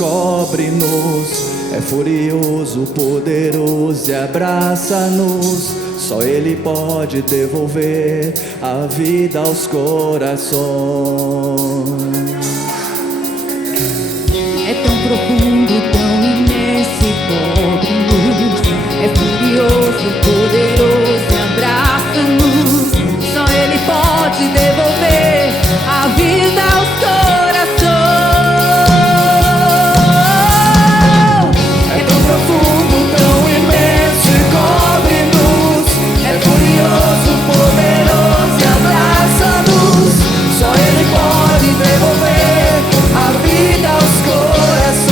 cobre-nos. É furioso, poderoso e abraça-nos. Só Ele pode devolver a vida aos corações. É tão profundo, tão imenso e cobre-nos. É furioso, poderoso e abraça-nos. Só Ele pode devolver a vida aos corações. É tão profundo, tão imenso e cobre-nos. É furioso, poderoso e abraça-nos. Só Ele pode devolver a vida aos corações.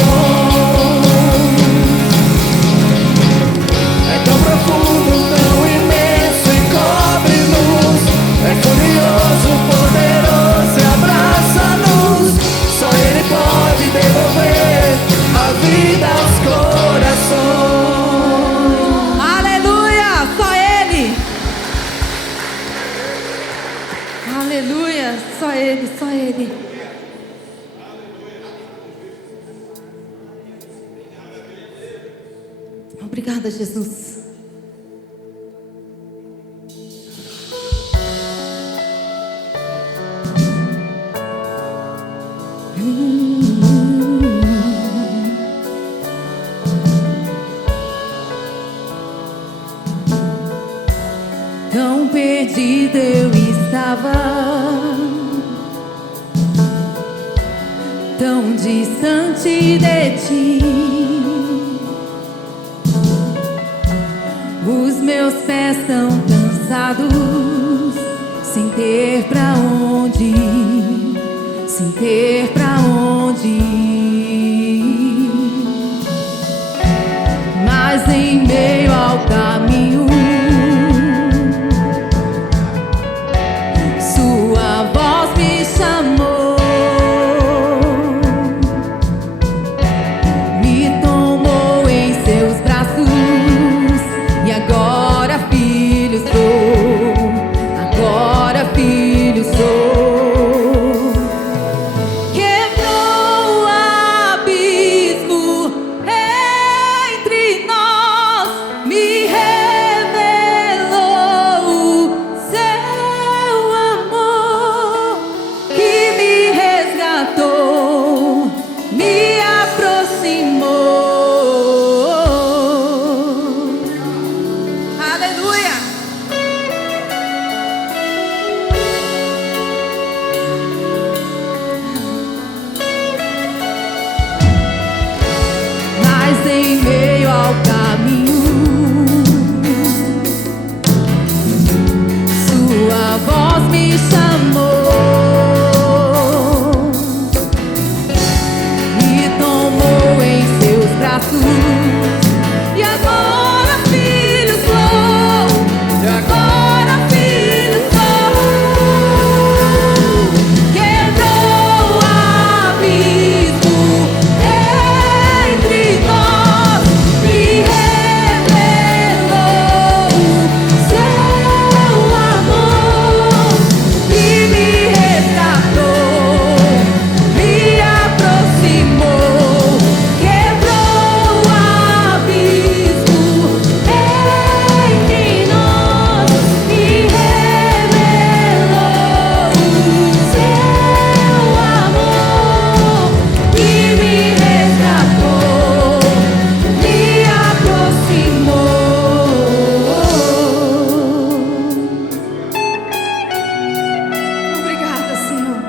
É tão profundo, tão imenso e cobre-nos. É furioso, poderoso e abraça-nos. Só Ele pode devolver a vida aos corações. Aleluia, só Ele. Aleluia, só Ele, só Ele. Obrigada, Jesus. Tão perdido eu estava, tão distante de ti. Os meus pés tão cansados, sem ter pra onde ir, sem ter pra onde ir. Mas em meio ao caminho, Sua voz me chamou, me tomou em seus braços. E agora filho sou, agora filho sou. Quebrou o abismo entre nós, me revelou o seu amor, que me resgatou, me aproximou. Aleluia! Mas em meio ao caminho, Sua voz me chamou, me tomou em seus braços. E agora filho sou, e agora filho sou. Quebrou o abismo entre nós, me revelou o seu amor, que me resgatou, me aproximou. Quebrou o abismo entre nós, me revelou o seu amor, que me resgatou, me aproximou. Obrigada, Senhor,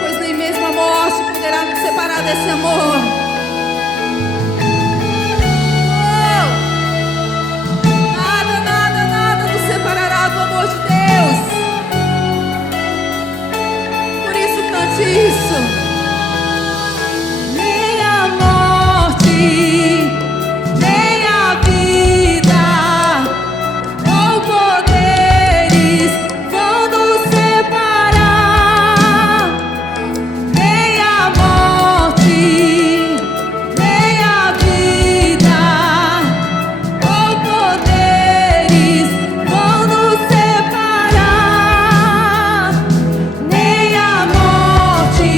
pois nem mesmo a morte poderá nos separar desse amor. Oh! Nada, nada, nada nos separará do amor de Deus. Por isso cante isso. Nem a morte, nem a vida, ou poderes vão nos separar. Nem a morte, nem a vida, ou poderes vão nos separar. Nem a morte,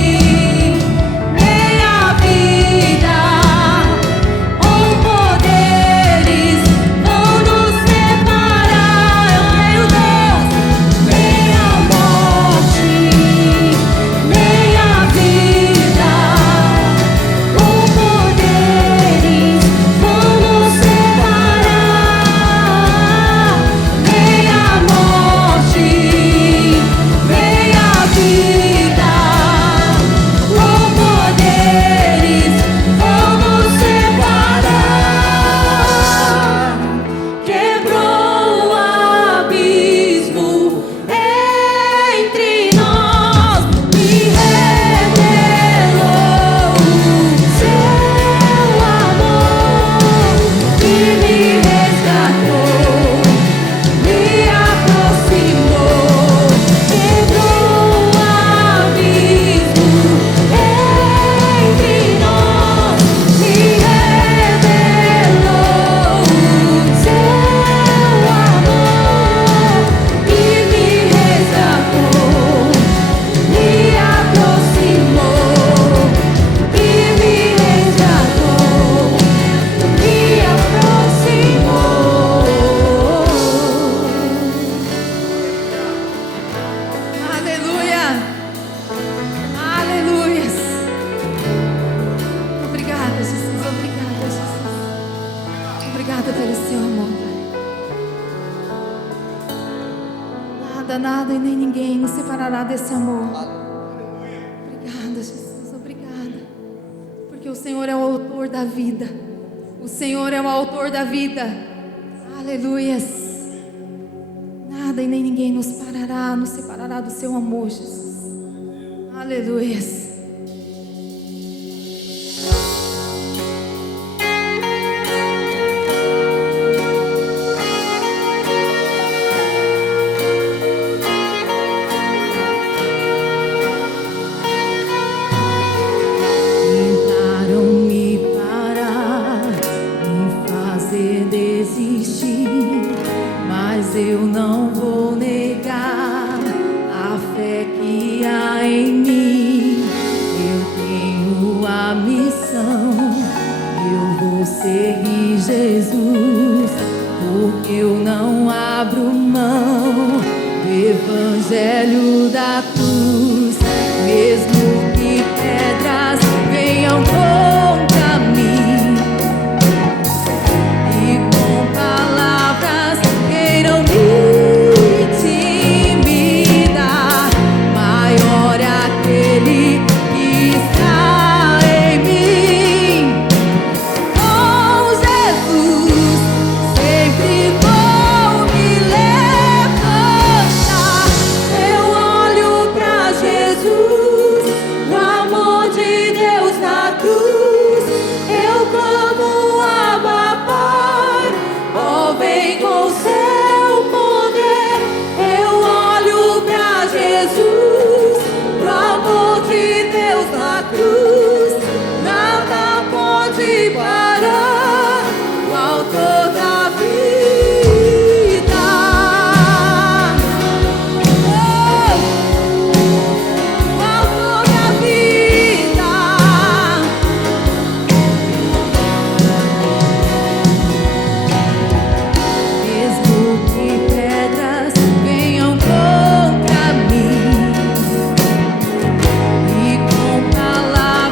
nada e nem ninguém nos separará desse amor. Obrigada, Jesus, obrigada. Porque o Senhor é o autor da vida. O Senhor é o autor da vida. Aleluias. Nada e nem ninguém nos separará do seu amor, Jesus. Aleluias. Eu não vou negar a fé que há em mim. Eu tenho a missão, eu vou seguir Jesus, porque eu não abro mão do evangelho da cruz. Mesmo que pedras venham contra mim e com palavras queiram me intimidar, maior é aquele que está em mim. Com Jesus sempre vou me levantar. Eu olho pra Jesus, o amor de Deus na cruz. Eu clamo Abba Pai, ó vem com seu poder. Eu olho pra Jesus, o amor de Deus na cruz. Nada pode parar o autor da vida. O autor da vida. Mesmo que pedras venham contra mim e com palavras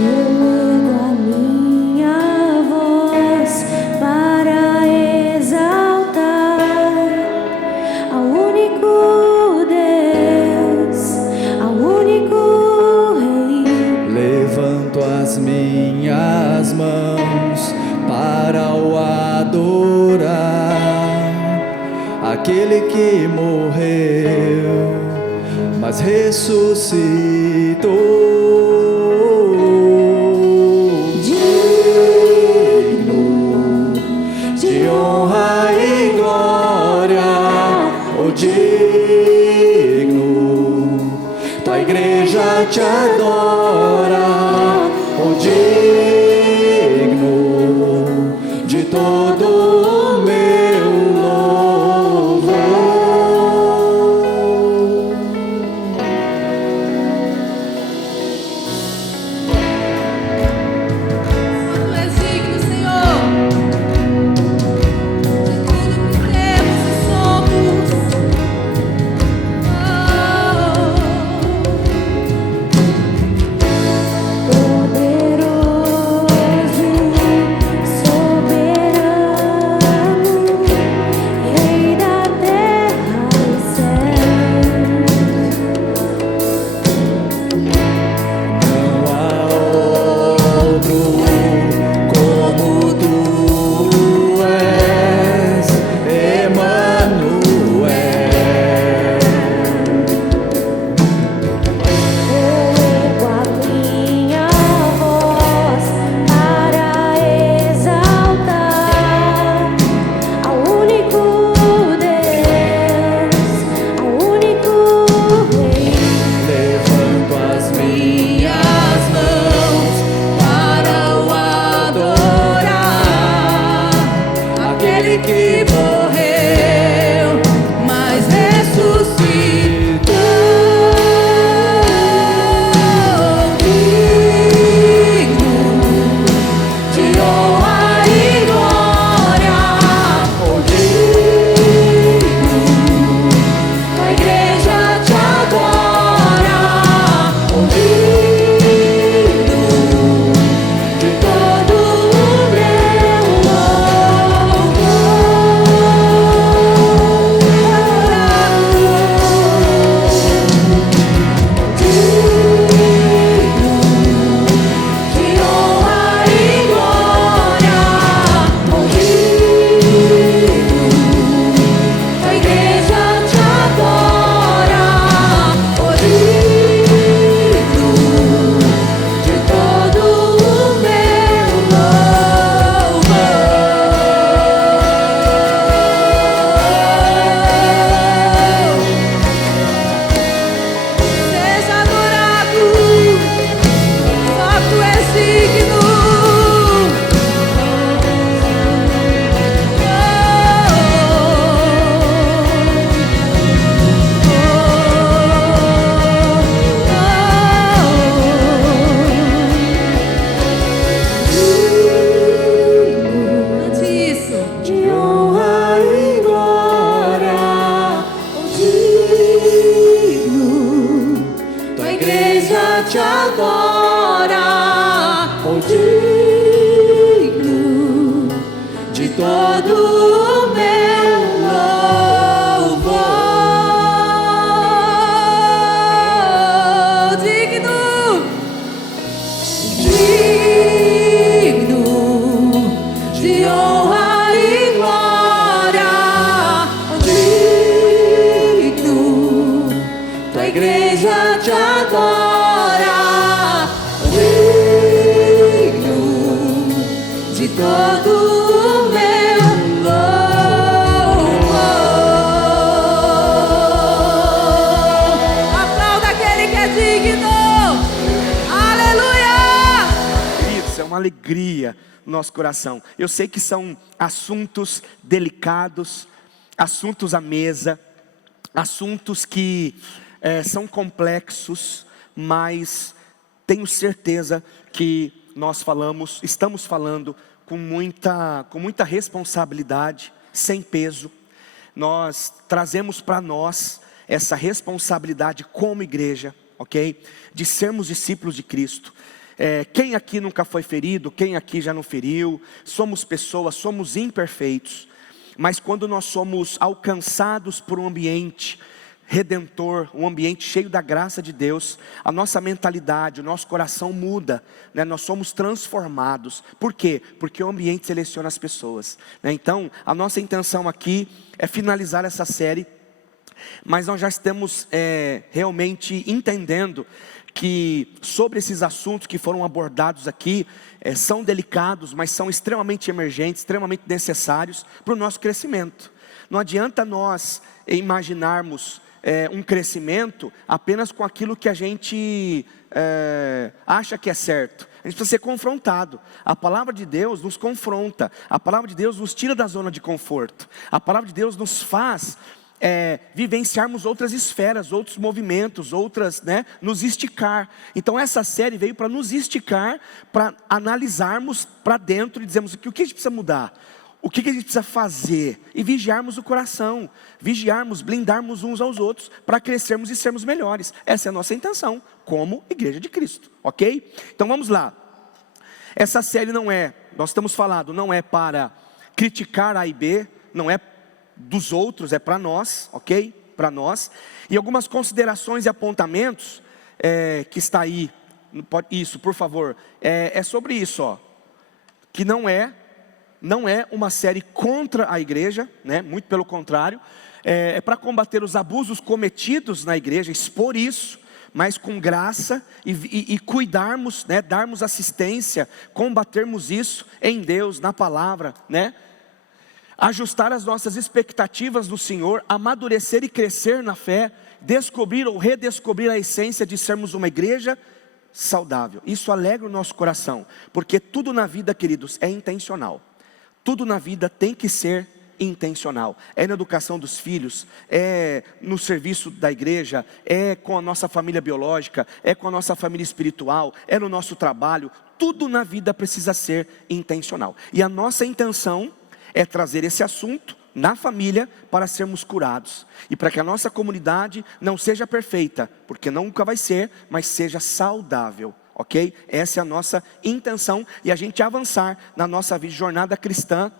elevo a minha voz para exaltar ao único Deus, ao único Rei. Levanto as minhas mãos para o adorar, aquele que morreu, mas ressuscitou. Digno de honra e glória, oh digno, tua igreja te adora, oh digno de todo o meu louvor. Tu és digno, Senhor, de tudo que temos e somos. Poderoso, soberano, Rei da terra e céu. Não há outro como tu és, Emanuel. Elevo a minha voz para exaltar ao único Deus, ao único Rei. Levanto as minhas mãos para o adorar, aquele que morreu, mas ressuscitou. Digno de honra e glória, oh digno, tua igreja te adora, oh digno de todo o meu Seja adorado, só tu és digno. Cante isso. De honra e glória, Oh, digno, tua igreja te adora, oh digno de todo todo o meu louvor. Digno, digno de honra e glória, oh, digno, tua igreja te adora, digno de todo o meu louvor. Aplauda aquele que é digno. Aleluia! Queridos, é uma alegria no nosso coração. Eu sei que são assuntos delicados, assuntos à mesa, assuntos que são complexos, mas tenho certeza que nós estamos falando com muita responsabilidade, sem peso. Nós trazemos para nós essa responsabilidade como igreja, ok? De sermos discípulos de Cristo. Quem aqui nunca foi ferido? Quem aqui já não feriu? Somos pessoas, somos imperfeitos. Mas quando nós somos alcançados por um ambiente redentor, um ambiente cheio da graça de Deus, a nossa mentalidade, o nosso coração muda, né? Nós somos transformados. Por quê? Porque o ambiente seleciona as pessoas, né? Então, a nossa intenção aqui é finalizar essa série, mas nós já estamos realmente entendendo que sobre esses assuntos que foram abordados aqui, são delicados, mas são extremamente emergentes, extremamente necessários para o nosso crescimento. Não adianta nós imaginarmos um crescimento apenas com aquilo que a gente acha que é certo. A gente precisa ser confrontado. A palavra de Deus nos confronta, a palavra de Deus nos tira da zona de conforto, a palavra de Deus nos faz vivenciarmos outras esferas, outros movimentos, outras, né, nos esticar. Então essa série veio para nos esticar, para analisarmos para dentro e dizermos o que a gente precisa mudar, o que a gente precisa fazer, e vigiarmos o coração, blindarmos uns aos outros, para crescermos e sermos melhores. Essa é a nossa intenção, como Igreja de Cristo, ok? Então vamos lá. Essa série nós estamos falando, não é para criticar A e B, não é dos outros, é para nós, ok? Para nós. E algumas considerações e apontamentos, que está aí, isso, por favor, é sobre isso, ó, que não é uma série contra a igreja, né? Muito pelo contrário, é para combater os abusos cometidos na igreja, expor isso, mas com graça e cuidarmos, né? Darmos assistência, combatermos isso em Deus, na palavra, né? Ajustar as nossas expectativas no Senhor, amadurecer e crescer na fé, descobrir ou redescobrir a essência de sermos uma igreja saudável. Isso alegra o nosso coração, porque tudo na vida, queridos, é intencional. Tudo na vida tem que ser intencional. É na educação dos filhos, é no serviço da igreja, é com a nossa família biológica, é com a nossa família espiritual, é no nosso trabalho. Tudo na vida precisa ser intencional. E a nossa intenção é trazer esse assunto na família para sermos curados. E para que a nossa comunidade não seja perfeita, porque nunca vai ser, mas seja saudável. Ok? Essa é a nossa intenção, e a gente avançar na nossa jornada cristã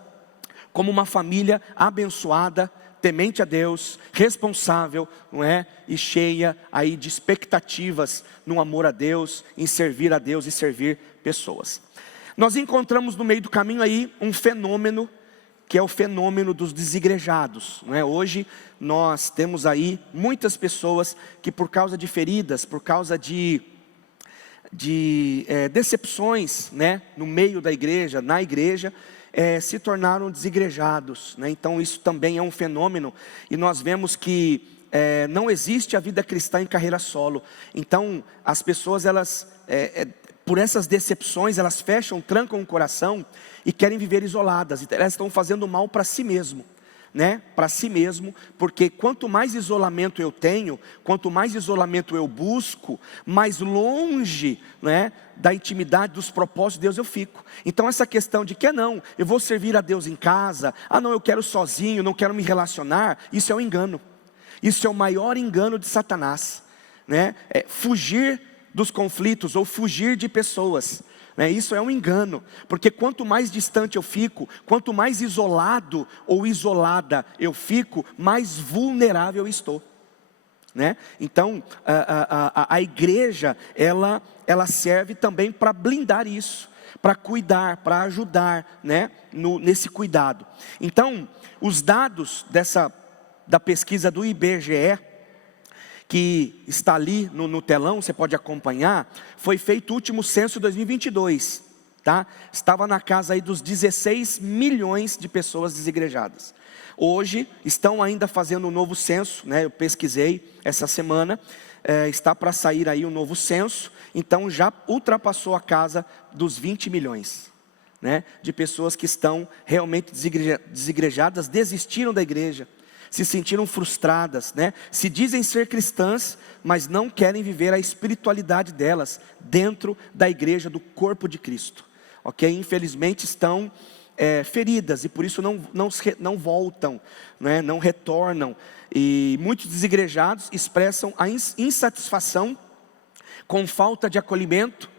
como uma família abençoada, temente a Deus, responsável, não é? E cheia aí de expectativas no amor a Deus, em servir a Deus e servir pessoas. Nós encontramos no meio do caminho aí um fenômeno, que é o fenômeno dos desigrejados, não é? Hoje nós temos aí muitas pessoas que, por causa de feridas, por causa de decepções, né, no meio da igreja, na igreja, se tornaram desigrejados, né? Então isso também é um fenômeno, e nós vemos que não existe a vida cristã em carreira solo. Então as pessoas, elas por essas decepções, elas fecham, trancam o coração e querem viver isoladas. Elas estão fazendo mal para si mesmo, né? Para si mesmo, porque quanto mais isolamento eu tenho, quanto mais isolamento eu busco, mais longe, né, da intimidade, dos propósitos de Deus eu fico. Então essa questão de que eu vou servir a Deus em casa, não, eu quero sozinho, não quero me relacionar, isso é um engano. Isso é o maior engano de Satanás, né? Fugir dos conflitos ou fugir de pessoas, né? Isso é um engano, porque quanto mais distante eu fico, quanto mais isolado ou isolada eu fico, mais vulnerável eu estou, né? Então a igreja, ela serve também para blindar isso, para cuidar, para ajudar, né, nesse cuidado. Então os dados da pesquisa do IBGE, que está ali no telão, você pode acompanhar, foi feito o último censo 2022, tá? Estava na casa aí dos 16 milhões de pessoas desigrejadas. Hoje estão ainda fazendo um novo censo, né? Eu pesquisei essa semana, está para sair aí um novo censo, então já ultrapassou a casa dos 20 milhões, né? De pessoas que estão realmente desigrejadas, desistiram da igreja, se sentiram frustradas, né? Se dizem ser cristãs, mas não querem viver a espiritualidade delas dentro da igreja, do corpo de Cristo, ok? Infelizmente estão feridas, e por isso não voltam, né? Não retornam, e muitos desigrejados expressam a insatisfação com falta de acolhimento,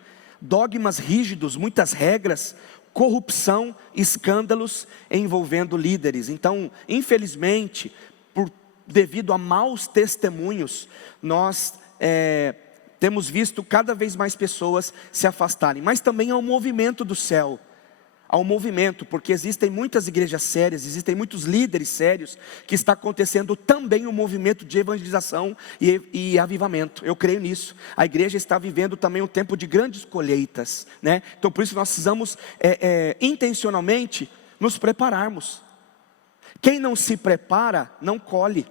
dogmas rígidos, muitas regras, corrupção, escândalos envolvendo líderes. Então, infelizmente, devido a maus testemunhos, nós temos visto cada vez mais pessoas se afastarem. Mas também há um movimento do céu. Há um movimento, porque existem muitas igrejas sérias, existem muitos líderes sérios, que está acontecendo também um movimento de evangelização e avivamento. Eu creio nisso. A igreja está vivendo também um tempo de grandes colheitas, né? Então por isso nós precisamos intencionalmente nos prepararmos. Quem não se prepara, não colhe,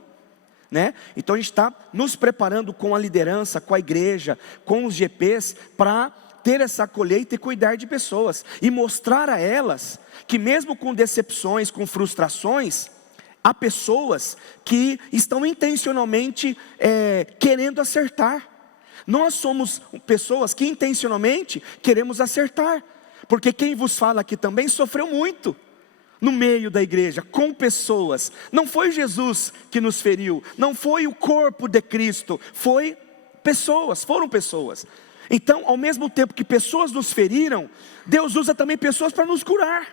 né? Então a gente está nos preparando com a liderança, com a igreja, com os GPs, para ter essa colheita e cuidar de pessoas, e mostrar a elas, que mesmo com decepções, com frustrações, há pessoas que estão intencionalmente querendo acertar. Nós somos pessoas que intencionalmente queremos acertar, porque quem vos fala aqui também sofreu muito, no meio da igreja, com pessoas. Não foi Jesus que nos feriu, não foi o corpo de Cristo, foram pessoas. Então, ao mesmo tempo que pessoas nos feriram, Deus usa também pessoas para nos curar.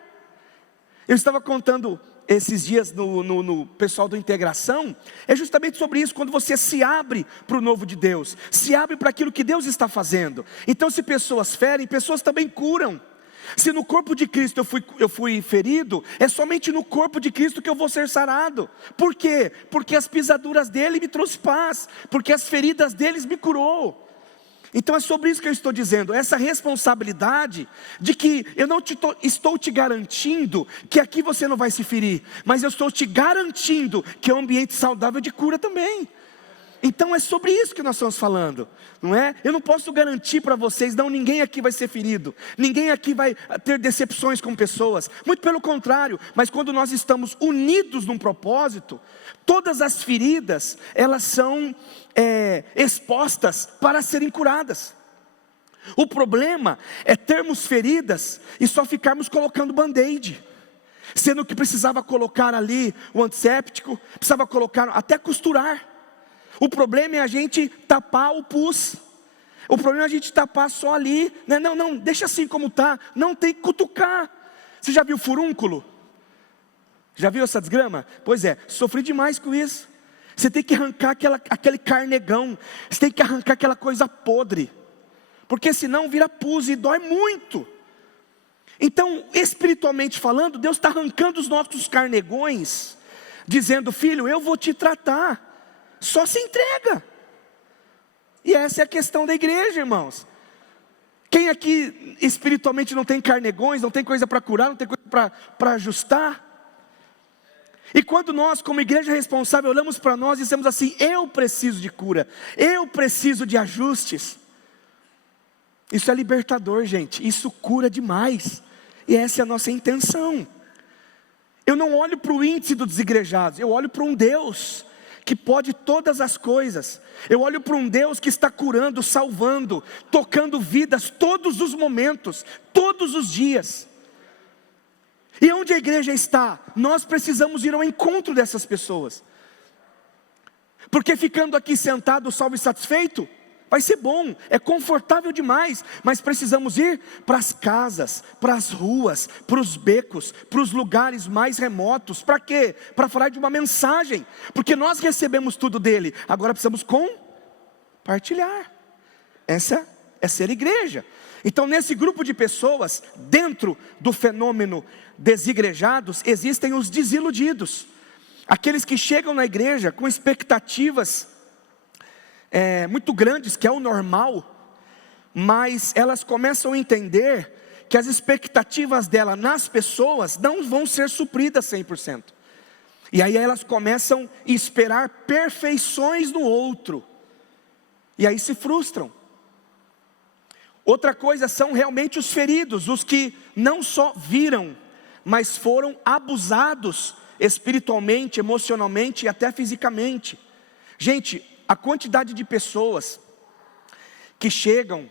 Eu estava contando esses dias no pessoal do Integração, é justamente sobre isso, quando você se abre para o novo de Deus, se abre para aquilo que Deus está fazendo. Então se pessoas ferem, pessoas também curam. Se no corpo de Cristo eu fui ferido, é somente no corpo de Cristo que eu vou ser sarado. Por quê? Porque as pisaduras dele me trouxe paz, porque as feridas deles me curou. Então é sobre isso que eu estou dizendo, essa responsabilidade de que eu não estou te garantindo que aqui você não vai se ferir, mas eu estou te garantindo que é um ambiente saudável de cura também. Então é sobre isso que nós estamos falando, não é? Eu não posso garantir para vocês, não, ninguém aqui vai ser ferido, ninguém aqui vai ter decepções com pessoas, muito pelo contrário, mas quando nós estamos unidos num propósito, todas as feridas, elas são expostas para serem curadas. O problema é termos feridas e só ficarmos colocando band-aid, sendo que precisava colocar ali o antisséptico, precisava colocar, até costurar. O problema é a gente tapar o pus. O problema é a gente tapar só ali, né? Não, deixa assim como está. Não, tem que cutucar. Você já viu furúnculo? Já viu essa desgrama? Pois é, sofri demais com isso. Você tem que arrancar aquele carnegão. Você tem que arrancar aquela coisa podre, porque senão vira pus e dói muito. Então, espiritualmente falando, Deus está arrancando os nossos carnegões, dizendo: filho, eu vou te tratar. Só se entrega. E essa é a questão da igreja, irmãos. Quem aqui espiritualmente não tem carnegões, não tem coisa para curar, não tem coisa para ajustar? E quando nós, como igreja responsável, olhamos para nós e dizemos assim: eu preciso de cura, eu preciso de ajustes. Isso é libertador, gente. Isso cura demais. E essa é a nossa intenção. Eu não olho para o índice dos desigrejados, eu olho para um Deus que pode todas as coisas. Eu olho para um Deus que está curando, salvando, tocando vidas todos os momentos, todos os dias. E onde a igreja está, nós precisamos ir ao encontro dessas pessoas. Porque ficando aqui sentado, salvo e satisfeito, vai ser bom, é confortável demais, mas precisamos ir para as casas, para as ruas, para os becos, para os lugares mais remotos. Para quê? Para falar de uma mensagem, porque nós recebemos tudo dele, agora precisamos compartilhar. Essa é ser igreja. Então nesse grupo de pessoas, dentro do fenômeno desigrejados, existem os desiludidos, aqueles que chegam na igreja com expectativas muito grandes, que é o normal, mas elas começam a entender que as expectativas dela nas pessoas não vão ser supridas 100%. E aí elas começam a esperar perfeições no outro, e aí se frustram. Outra coisa são realmente os feridos, os que não só viram, mas foram abusados espiritualmente, emocionalmente e até fisicamente. Gente, a quantidade de pessoas que chegam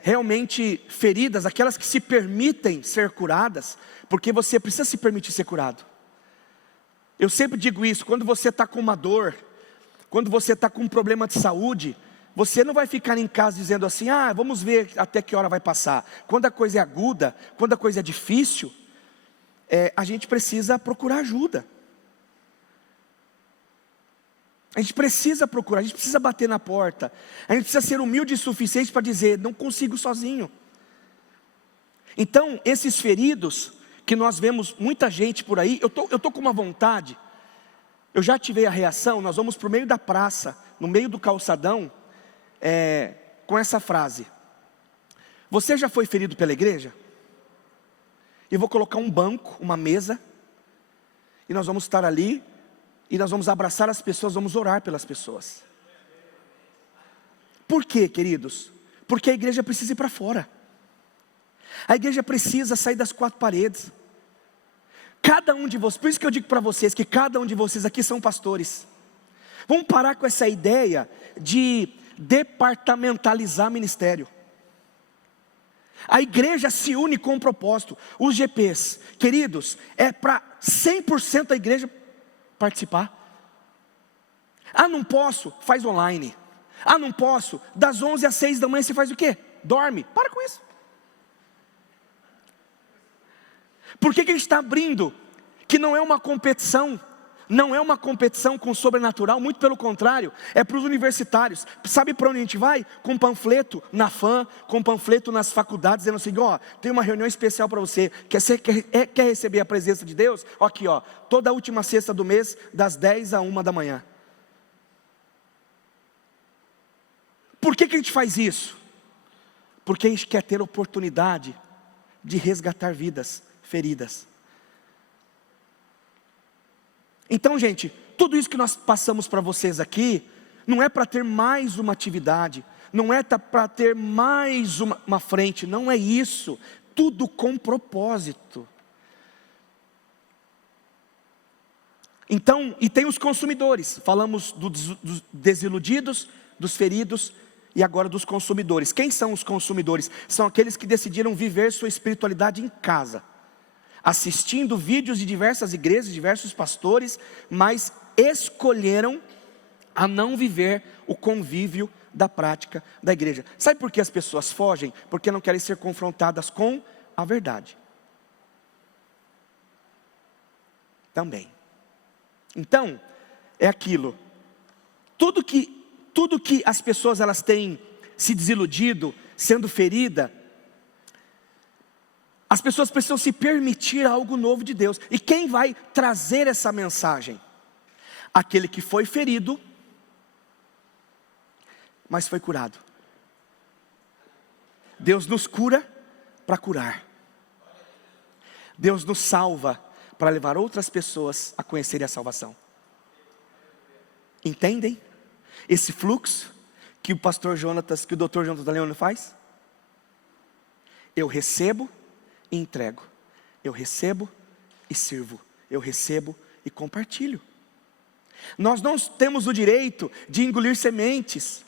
realmente feridas, aquelas que se permitem ser curadas, porque você precisa se permitir ser curado. Eu sempre digo isso, quando você está com uma dor, quando você está com um problema de saúde, Você não vai ficar em casa dizendo assim, vamos ver até que hora vai passar. Quando a coisa é aguda, quando a coisa é difícil, a gente precisa procurar ajuda. A gente precisa procurar, a gente precisa bater na porta. A gente precisa ser humilde o suficiente para dizer, não consigo sozinho. Então, esses feridos, que nós vemos muita gente por aí, eu tô com uma vontade, eu já tive a reação, nós vamos para o meio da praça, no meio do calçadão, com essa frase: você já foi ferido pela igreja? E vou colocar um banco, uma mesa, e nós vamos estar ali, e nós vamos abraçar as pessoas, vamos orar pelas pessoas. Por quê, queridos? Porque a igreja precisa ir para fora. A igreja precisa sair das quatro paredes. Cada um de vocês, por isso que eu digo para vocês que cada um de vocês aqui são pastores. Vamos parar com essa ideia de departamentalizar ministério. A igreja se une com um propósito. Os GPs, queridos, é para 100% da igreja participar. Não posso, faz online. Não posso, das 11 às 6 da manhã você faz o quê? Dorme. Para com isso. Por que a gente está abrindo? Que não é uma competição. Não é uma competição com o sobrenatural, muito pelo contrário, é para os universitários. Sabe para onde a gente vai? Com panfleto na FAM, com panfleto nas faculdades, dizendo assim, tem uma reunião especial para você, quer receber a presença de Deus? Aqui, toda a última sexta do mês, das 10 à 1 da manhã. Por que a gente faz isso? Porque a gente quer ter oportunidade de resgatar vidas feridas. Então, gente, tudo isso que nós passamos para vocês aqui, não é para ter mais uma atividade, não é para ter mais uma frente, não é isso, tudo com propósito. Então, e tem os consumidores, falamos dos desiludidos, dos feridos, e agora dos consumidores. Quem são os consumidores? São aqueles que decidiram viver sua espiritualidade em casa, assistindo vídeos de diversas igrejas, diversos pastores, mas escolheram a não viver o convívio da prática da igreja. Sabe por que as pessoas fogem? Porque não querem ser confrontadas com a verdade. Também. Então, é aquilo. Tudo que as pessoas elas têm se desiludido, sendo ferida, as pessoas precisam se permitir algo novo de Deus. E quem vai trazer essa mensagem? Aquele que foi ferido, mas foi curado. Deus nos cura para curar. Deus nos salva para levar outras pessoas a conhecerem a salvação. Entendem esse fluxo que o pastor Jonatas, que o Dr. Jonatas da Leone faz? Eu recebo e entrego. Eu recebo e sirvo. Eu recebo e compartilho. Nós não temos o direito de engolir sementes.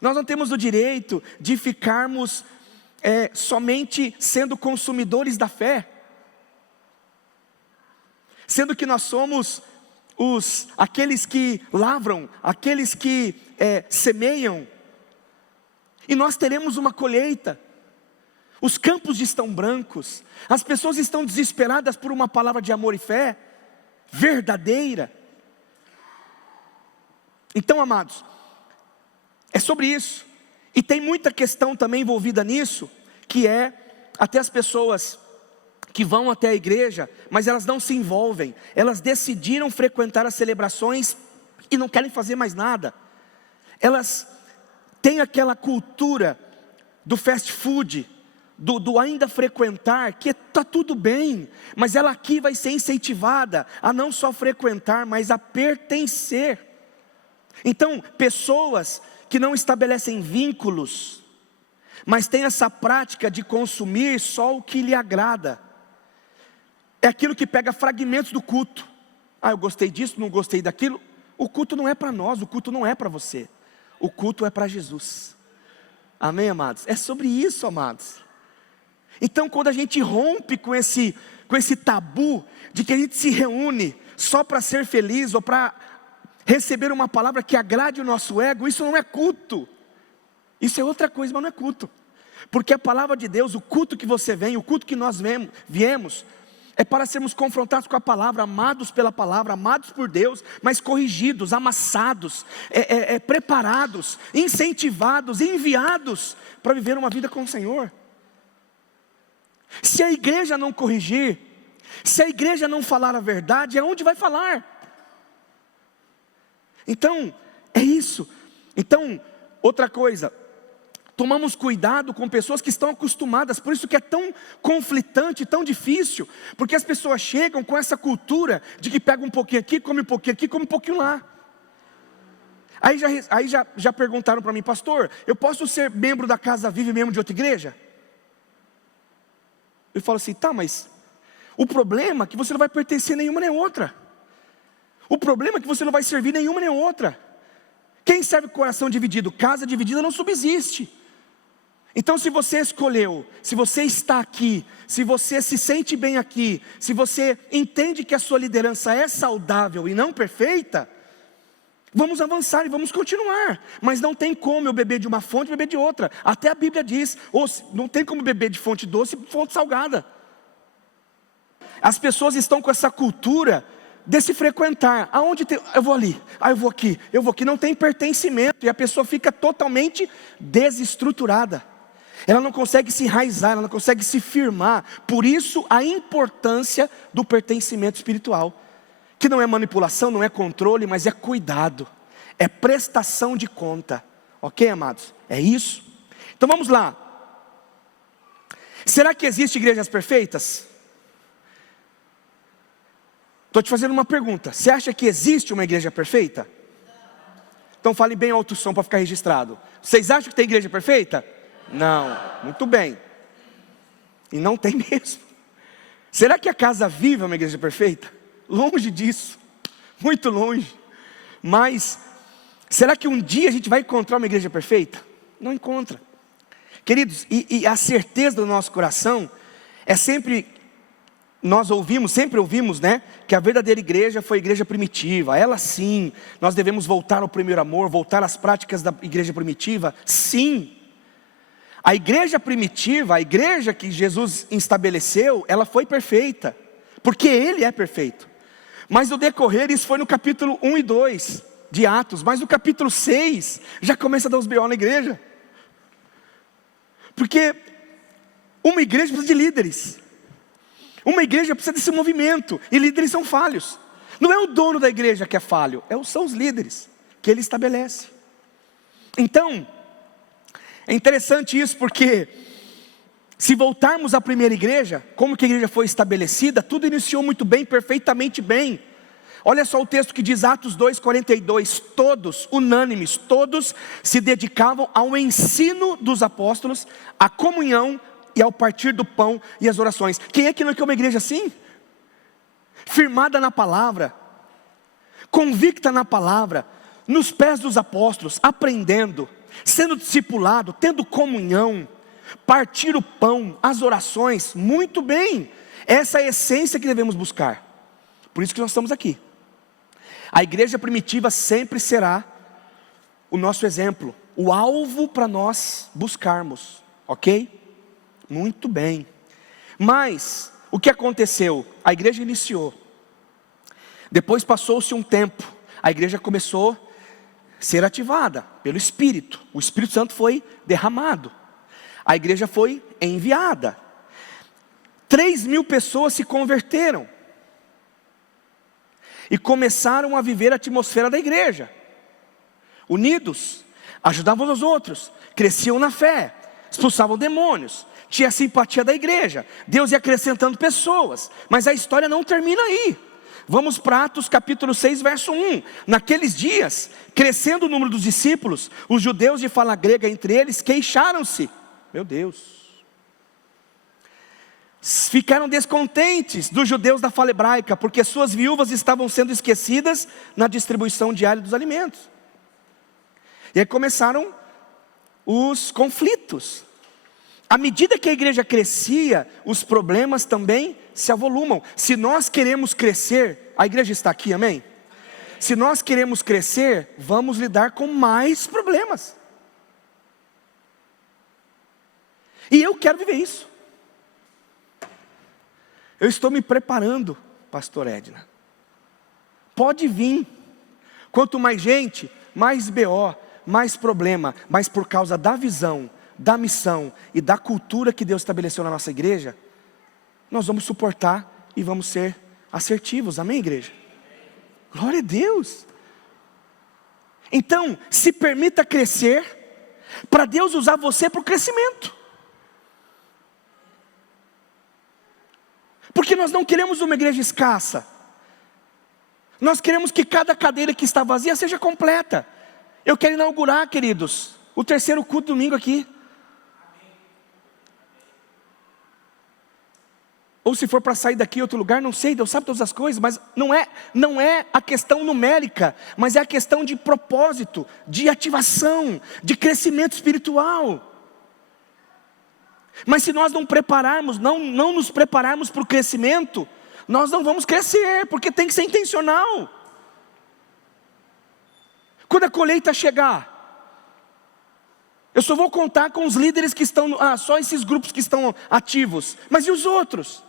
Nós não temos o direito de ficarmos somente sendo consumidores da fé. Sendo que nós somos aqueles que lavram, aqueles que semeiam. E nós teremos uma colheita. Os campos estão brancos, as pessoas estão desesperadas por uma palavra de amor e fé, verdadeira. Então, amados, é sobre isso. E tem muita questão também envolvida nisso, que até as pessoas que vão até a igreja, mas elas não se envolvem, elas decidiram frequentar as celebrações e não querem fazer mais nada. Elas têm aquela cultura do fast food, do ainda frequentar, que está tudo bem, mas ela aqui vai ser incentivada a não só frequentar, mas a pertencer. Então, pessoas que não estabelecem vínculos, mas têm essa prática de consumir só o que lhe agrada, é aquilo que pega fragmentos do culto. Eu gostei disso, não gostei daquilo. O culto não é para nós, o culto não é para você, o culto é para Jesus. Amém, amados? É sobre isso, amados. Então, quando a gente rompe com esse tabu de que a gente se reúne só para ser feliz ou para receber uma palavra que agrade o nosso ego, isso não é culto. Isso é outra coisa, mas não é culto. Porque a palavra de Deus, o culto que você vem, o culto que nós viemos, é para sermos confrontados com a palavra, amados pela palavra, amados por Deus, mas corrigidos, amassados, preparados, incentivados, enviados para viver uma vida com o Senhor. Se a igreja não corrigir, se a igreja não falar a verdade, aonde vai falar? Então, é isso. Então, outra coisa, tomamos cuidado com pessoas que estão acostumadas, por isso que é tão conflitante, tão difícil, porque as pessoas chegam com essa cultura de que pega um pouquinho aqui, come um pouquinho aqui, come um pouquinho lá. Aí já perguntaram para mim, pastor, eu posso ser membro da Casa Viva e membro de outra igreja? Eu falo assim, tá, mas o problema é que você não vai pertencer a nenhuma nem outra. O problema é que você não vai servir nenhuma nem outra. Quem serve com coração dividido? Casa dividida não subsiste. Então se você escolheu, se você está aqui, se você se sente bem aqui, se você entende que a sua liderança é saudável e não perfeita, vamos avançar e vamos continuar. Mas não tem como eu beber de uma fonte e beber de outra. Até a Bíblia diz, não tem como beber de fonte doce e fonte salgada. As pessoas estão com essa cultura de se frequentar. Aonde tem, eu vou ali, eu vou aqui, não tem pertencimento. E a pessoa fica totalmente desestruturada. Ela não consegue se enraizar, ela não consegue se firmar. Por isso a importância do pertencimento espiritual. Que não é manipulação, não é controle, mas é cuidado. É prestação de conta. Ok, amados? É isso. Então vamos lá. Será que existem igrejas perfeitas? Estou te fazendo uma pergunta. Você acha que existe uma igreja perfeita? Então fale bem alto o som para ficar registrado. Vocês acham que tem igreja perfeita? Não. Muito bem. E não tem mesmo. Será que a Casa Viva é uma igreja perfeita? Longe disso. Muito longe. Mas será que um dia a gente vai encontrar uma igreja perfeita? Não encontra. Queridos, e a certeza do nosso coração é sempre... sempre ouvimos, né, que a verdadeira igreja foi a igreja primitiva. Ela sim, nós devemos voltar ao primeiro amor, voltar às práticas da igreja primitiva. Sim, a igreja primitiva, a igreja que Jesus estabeleceu, ela foi perfeita, porque Ele é perfeito. Mas no decorrer, isso foi no capítulo 1 e 2 de Atos, mas no capítulo 6, já começa a dar os B.O. na igreja. Porque uma igreja precisa de líderes. Uma igreja precisa desse movimento, e líderes são falhos. Não é o dono da igreja que é falho, são os líderes que ele estabelece. Então, é interessante isso, porque se voltarmos à primeira igreja, como que a igreja foi estabelecida, tudo iniciou muito bem, perfeitamente bem. Olha só o texto que diz, Atos 2:42, todos, unânimes, todos se dedicavam ao ensino dos apóstolos, à comunhão e ao partir do pão e as orações. Quem é que não quer uma igreja assim? Firmada na palavra, convicta na palavra, nos pés dos apóstolos, aprendendo, sendo discipulado, tendo comunhão, partir o pão, as orações. Muito bem, essa é a essência que devemos buscar. Por isso que nós estamos aqui. A igreja primitiva sempre será o nosso exemplo, o alvo para nós buscarmos, ok? Muito bem. Mas o que aconteceu? A igreja iniciou. Depois passou-se um tempo. A igreja começou a ser ativada pelo Espírito. O Espírito Santo foi derramado. A igreja foi enviada. 3.000 pessoas se converteram. E começaram a viver a atmosfera da igreja. Unidos, ajudavam os outros, cresciam na fé, expulsavam demônios. Tinha a simpatia da igreja, Deus ia acrescentando pessoas, mas a história não termina aí. Vamos para Atos capítulo 6, verso 1. Naqueles dias, crescendo o número dos discípulos, os judeus de fala grega entre eles queixaram-se. Meu Deus. Ficaram descontentes dos judeus da fala hebraica, porque suas viúvas estavam sendo esquecidas na distribuição diária dos alimentos. E aí começaram os conflitos. À medida que a igreja crescia, os problemas também se avolumam. Se nós queremos crescer, a igreja está aqui, amém? Se nós queremos crescer, vamos lidar com mais problemas. E eu quero viver isso. Eu estou me preparando, pastor Edna. Pode vir. Quanto mais gente, mais BO, mais problema. Mas por causa da visão, da missão e da cultura que Deus estabeleceu na nossa igreja, nós vamos suportar e vamos ser assertivos. Amém, igreja? Glória a Deus. Então, se permita crescer, para Deus usar você para o crescimento. Porque nós não queremos uma igreja escassa. Nós queremos que cada cadeira que está vazia seja completa. Eu quero inaugurar, queridos, o 3º culto domingo aqui. Ou se for para sair daqui em outro lugar, não sei, Deus sabe todas as coisas, mas não é a questão numérica, mas é a questão de propósito, de ativação, de crescimento espiritual. Mas se nós não prepararmos, não nos prepararmos para o crescimento, nós não vamos crescer, porque tem que ser intencional. Quando a colheita chegar, eu só vou contar com os líderes que estão, só esses grupos que estão ativos, mas e os outros?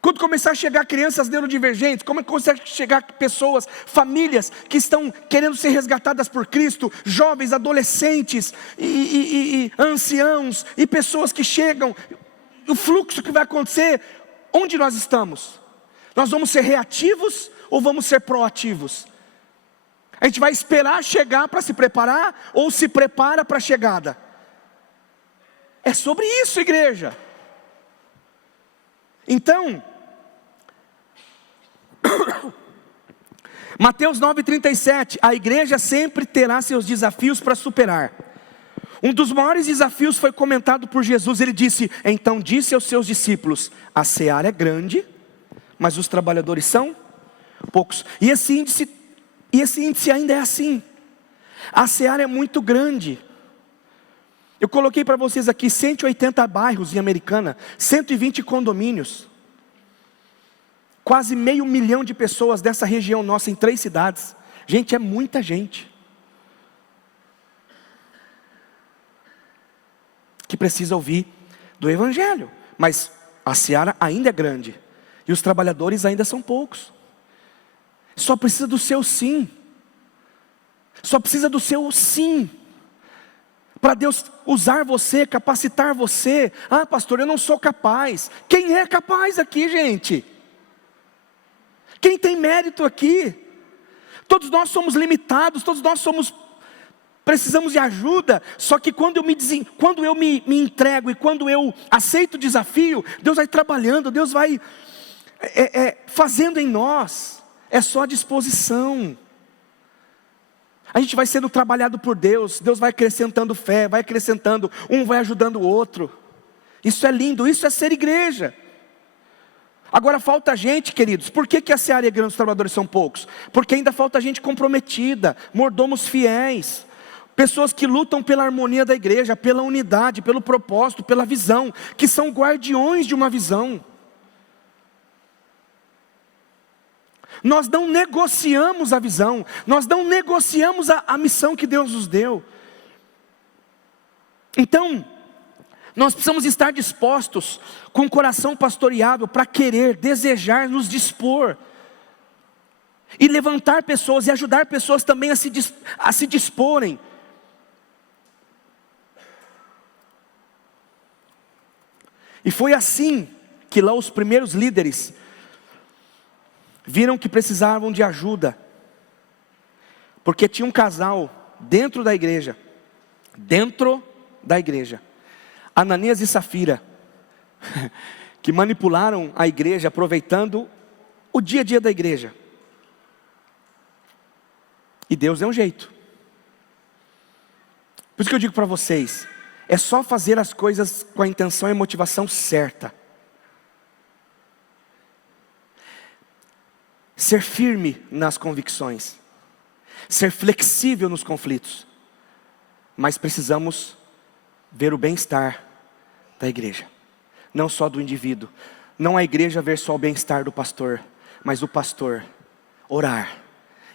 Quando começar a chegar crianças neurodivergentes, como começar a chegar pessoas, famílias que estão querendo ser resgatadas por Cristo, jovens, adolescentes e anciãos, e pessoas que chegam, o fluxo que vai acontecer, onde nós estamos? Nós vamos ser reativos ou vamos ser proativos? A gente vai esperar chegar para se preparar, ou se prepara para a chegada? É sobre isso, igreja. Então, Mateus 9,37, a igreja sempre terá seus desafios para superar. Um dos maiores desafios foi comentado por Jesus. Ele disse: então disse aos seus discípulos, a seara é grande, mas os trabalhadores são poucos. E esse índice ainda é assim. A seara é muito grande. Eu coloquei para vocês aqui 180 bairros em Americana, 120 condomínios, quase 500 mil de pessoas dessa região nossa em 3 cidades. Gente, é muita gente que precisa ouvir do Evangelho. Mas a seara ainda é grande, e os trabalhadores ainda são poucos. Só precisa do seu sim. Só precisa do seu sim, para Deus usar você, capacitar você. Ah, pastor, eu não sou capaz. Quem é capaz aqui, gente? Quem tem mérito aqui? Todos nós somos limitados, todos nós precisamos de ajuda. Só que quando eu me entrego e quando eu aceito o desafio, Deus vai trabalhando, Deus vai fazendo em nós. É só a disposição. A gente vai sendo trabalhado por Deus, Deus vai acrescentando fé, vai acrescentando, um vai ajudando o outro. Isso é lindo, isso é ser igreja. Agora falta gente, queridos. Por que a seara é grande, os trabalhadores são poucos? Porque ainda falta gente comprometida, mordomos fiéis, pessoas que lutam pela harmonia da igreja, pela unidade, pelo propósito, pela visão, que são guardiões de uma visão. Nós não negociamos a visão, nós não negociamos a missão que Deus nos deu. Então, nós precisamos estar dispostos, com o coração pastoreável, para querer, desejar, nos dispor, e levantar pessoas, e ajudar pessoas também a se disporem. E foi assim que lá os primeiros líderes viram que precisavam de ajuda, porque tinha um casal dentro da igreja, Ananias e Safira, que manipularam a igreja, aproveitando o dia a dia da igreja. E Deus deu um jeito. Por isso que eu digo para vocês, é só fazer as coisas com a intenção e motivação certa. Ser firme nas convicções, ser flexível nos conflitos, mas precisamos ver o bem-estar da igreja, não só do indivíduo. Não a igreja ver só o bem-estar do pastor, mas o pastor orar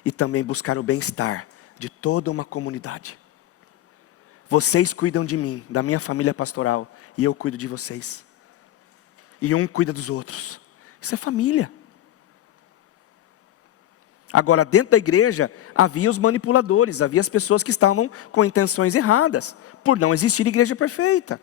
e também buscar o bem-estar de toda uma comunidade. vocês cuidam de mim, da minha família pastoral, e eu cuido de vocês. E um cuida dos outros. Isso é família. Agora, dentro da igreja, havia os manipuladores, havia as pessoas que estavam com intenções erradas, por não existir igreja perfeita.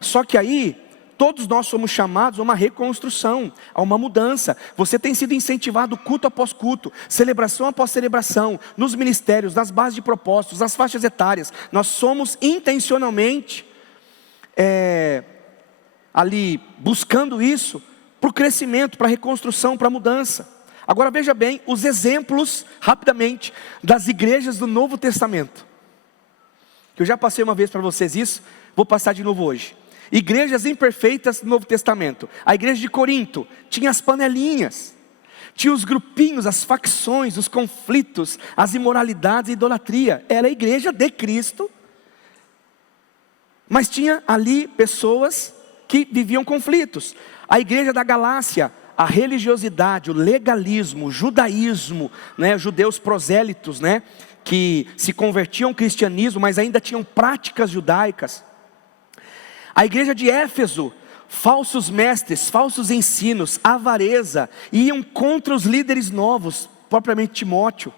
Só que aí, todos nós somos chamados a uma reconstrução, a uma mudança. Você tem sido incentivado culto após culto, celebração após celebração, nos ministérios, nas bases de propósitos, nas faixas etárias. Nós somos intencionalmente ali buscando isso para o crescimento, para a reconstrução, para a mudança. Agora veja bem os exemplos, rapidamente, das igrejas do Novo Testamento. Eu já passei uma vez para vocês isso, vou passar de novo hoje. Igrejas imperfeitas do Novo Testamento. A igreja de Corinto tinha as panelinhas, tinha os grupinhos, as facções, os conflitos, as imoralidades e a idolatria. Era a igreja de Cristo, mas tinha ali pessoas que viviam conflitos. A igreja da Galácia, a religiosidade, o legalismo, o judaísmo, judeus prosélitos, que se convertiam ao cristianismo, mas ainda tinham práticas judaicas. A igreja de Éfeso, falsos mestres, falsos ensinos, avareza, iam contra os líderes novos, propriamente Timóteo.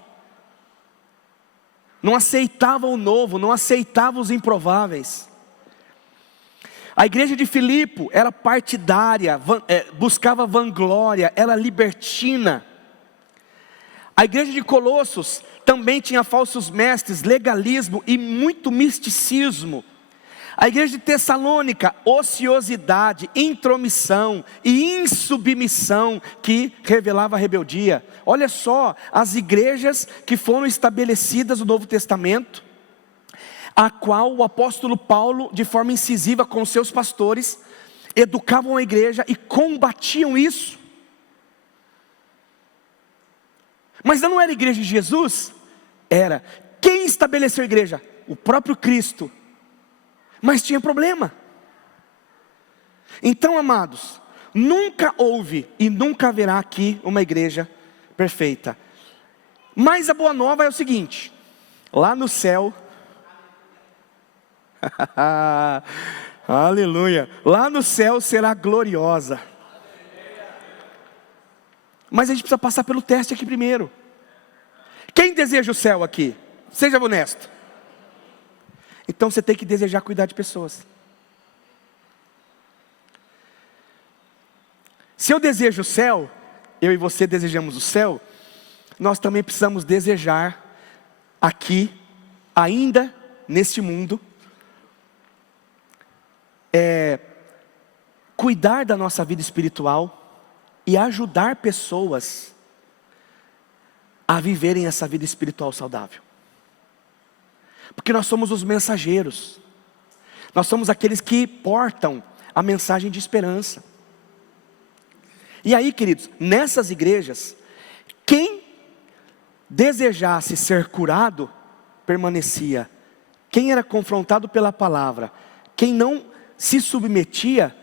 Não aceitavam o novo, não aceitavam os improváveis. A igreja de Filipe era partidária, buscava vanglória, era libertina. A igreja de Colossos também tinha falsos mestres, legalismo e muito misticismo. A igreja de Tessalônica, ociosidade, intromissão e insubmissão que revelava a rebeldia. Olha só as igrejas que foram estabelecidas no Novo Testamento, a qual o apóstolo Paulo, de forma incisiva com seus pastores, educavam a igreja e combatiam isso. Mas não era a igreja de Jesus? Era. Quem estabeleceu a igreja? O próprio Cristo. Mas tinha problema. Então, amados, nunca houve e nunca haverá aqui uma igreja perfeita. Mas a boa nova é o seguinte: lá no céu, aleluia, lá no céu será gloriosa. Mas a gente precisa passar pelo teste aqui primeiro. Quem deseja o céu aqui? Seja honesto. Então você tem que desejar cuidar de pessoas. Se eu desejo o céu, eu e você desejamos o céu, nós também precisamos desejar aqui, ainda neste mundo, cuidar da nossa vida espiritual e ajudar pessoas a viverem essa vida espiritual saudável. Porque nós somos os mensageiros, nós somos aqueles que portam a mensagem de esperança. E aí, queridos, nessas igrejas, quem desejasse ser curado, permanecia. Quem era confrontado pela palavra, quem não se submetia,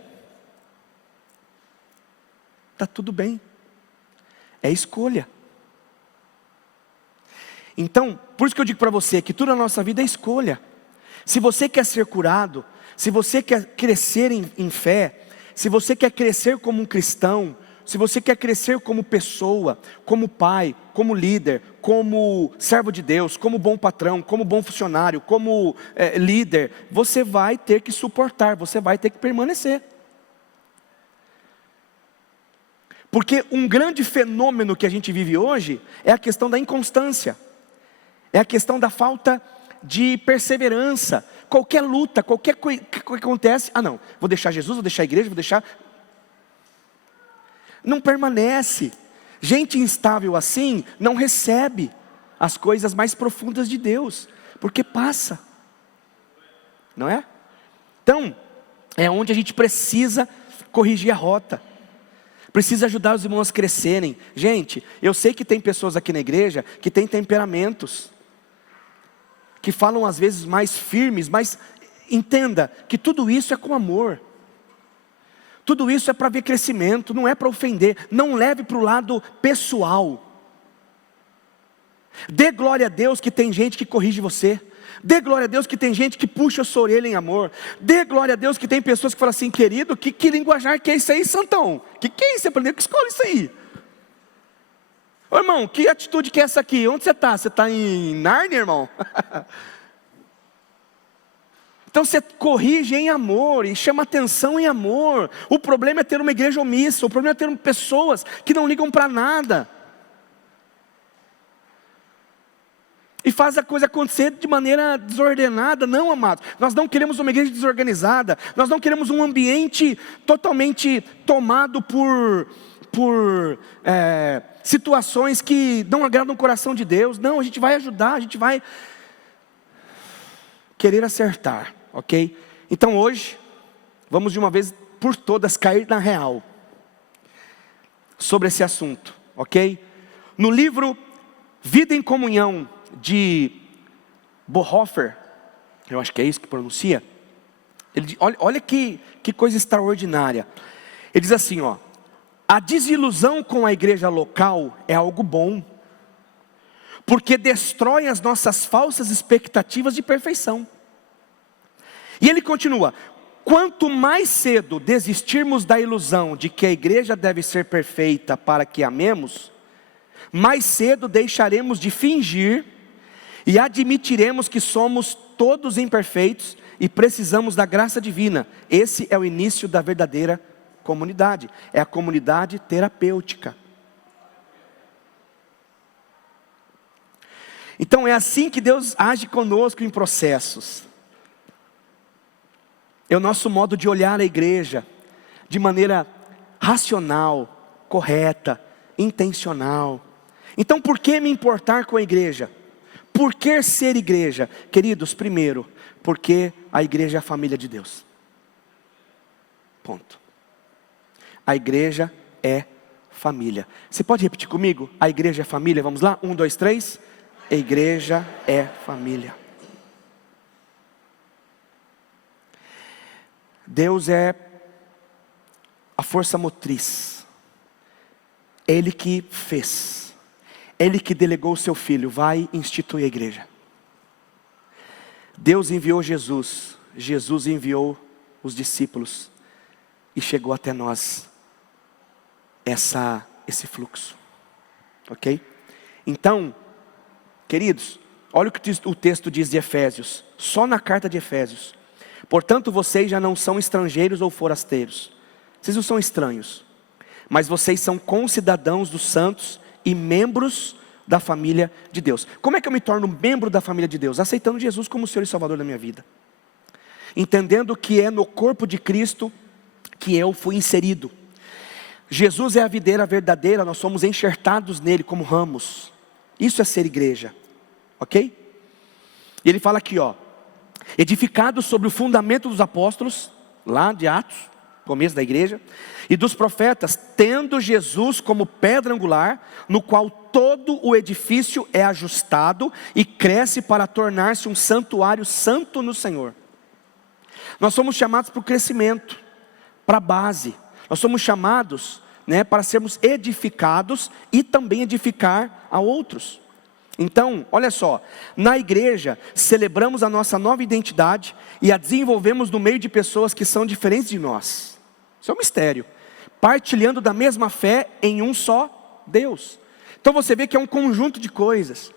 está tudo bem, é escolha. Então, por isso que eu digo para você que tudo na nossa vida é escolha. Se você quer ser curado, se você quer crescer em fé, se você quer crescer como um cristão, se você quer crescer como pessoa, como pai, como líder, como servo de Deus, como bom patrão, como bom funcionário, como líder, você vai ter que suportar, você vai ter que permanecer. Porque um grande fenômeno que a gente vive hoje é a questão da inconstância. É a questão da falta de perseverança. Qualquer luta, qualquer coisa que acontece, não, vou deixar Jesus, vou deixar a igreja, vou deixar... Não permanece. Gente instável assim, não recebe as coisas mais profundas de Deus, porque passa. Não é? Então, é onde a gente precisa corrigir a rota. Precisa ajudar os irmãos a crescerem. Gente, eu sei que tem pessoas aqui na igreja que têm temperamentos, que falam às vezes mais firmes, mas entenda que tudo isso é com amor. Tudo isso é para ver crescimento, não é para ofender. Não leve para o lado pessoal. Dê glória a Deus que tem gente que corrige você. Dê glória a Deus que tem gente que puxa a sua orelha em amor. Dê glória a Deus que tem pessoas que falam assim: querido, que linguajar que é isso aí, santão? Que é isso? Você aprendeu que escola isso aí? Ô irmão, que atitude que é essa aqui? Onde você está? Você está em Nárnia, irmão? Então você corrige em amor e chama atenção em amor. O problema é ter uma igreja omissa, o problema é ter pessoas que não ligam para nada. E faz a coisa acontecer de maneira desordenada. Não, amados, nós não queremos uma igreja desorganizada. Nós não queremos um ambiente totalmente tomado por situações que não agradam o coração de Deus. Não, a gente vai ajudar, a gente vai querer acertar, ok? Então hoje, vamos de uma vez por todas cair na real sobre esse assunto, ok? No livro Vida em Comunhão, de Bonhoeffer, eu acho que é isso que pronuncia, ele, olha que coisa extraordinária. Ele diz assim, ó: a desilusão com a igreja local é algo bom, porque destrói as nossas falsas expectativas de perfeição. E ele continua: quanto mais cedo desistirmos da ilusão de que a igreja deve ser perfeita para que amemos, mais cedo deixaremos de fingir e admitiremos que somos todos imperfeitos e precisamos da graça divina. Esse é o início da verdadeira comunidade, é a comunidade terapêutica. Então é assim que Deus age conosco em processos. É o nosso modo de olhar a igreja de maneira racional, correta, intencional. Então por que me importar com a igreja? Por que ser igreja? Queridos, primeiro, porque a igreja é a família de Deus. Ponto. A igreja é família. Você pode repetir comigo? A igreja é família, vamos lá? 1, 2, 3. A igreja é família. Deus é a força motriz. Ele que fez. Ele que delegou o seu filho, vai instituir a igreja. Deus enviou Jesus, Jesus enviou os discípulos e chegou até nós esse fluxo, ok? Então, queridos, olha o que o texto diz de Efésios, só na carta de Efésios: portanto vocês já não são estrangeiros ou forasteiros, vocês não são estranhos, mas vocês são concidadãos dos santos e membros da família de Deus. Como é que eu me torno membro da família de Deus? Aceitando Jesus como Senhor e Salvador da minha vida, entendendo que é no corpo de Cristo que eu fui inserido. Jesus é a videira verdadeira, nós somos enxertados nele como ramos. Isso é ser igreja, ok? E ele fala aqui, ó: edificado sobre o fundamento dos apóstolos, lá de Atos, começo da igreja, e dos profetas, tendo Jesus como pedra angular, no qual todo o edifício é ajustado e cresce para tornar-se um santuário santo no Senhor. Nós somos chamados para o crescimento, para a base. Nós somos chamados, para sermos edificados e também edificar a outros. Então, olha só, na igreja celebramos a nossa nova identidade e a desenvolvemos no meio de pessoas que são diferentes de nós. Isso é um mistério. Partilhando da mesma fé em um só Deus. Então você vê que é um conjunto de coisas.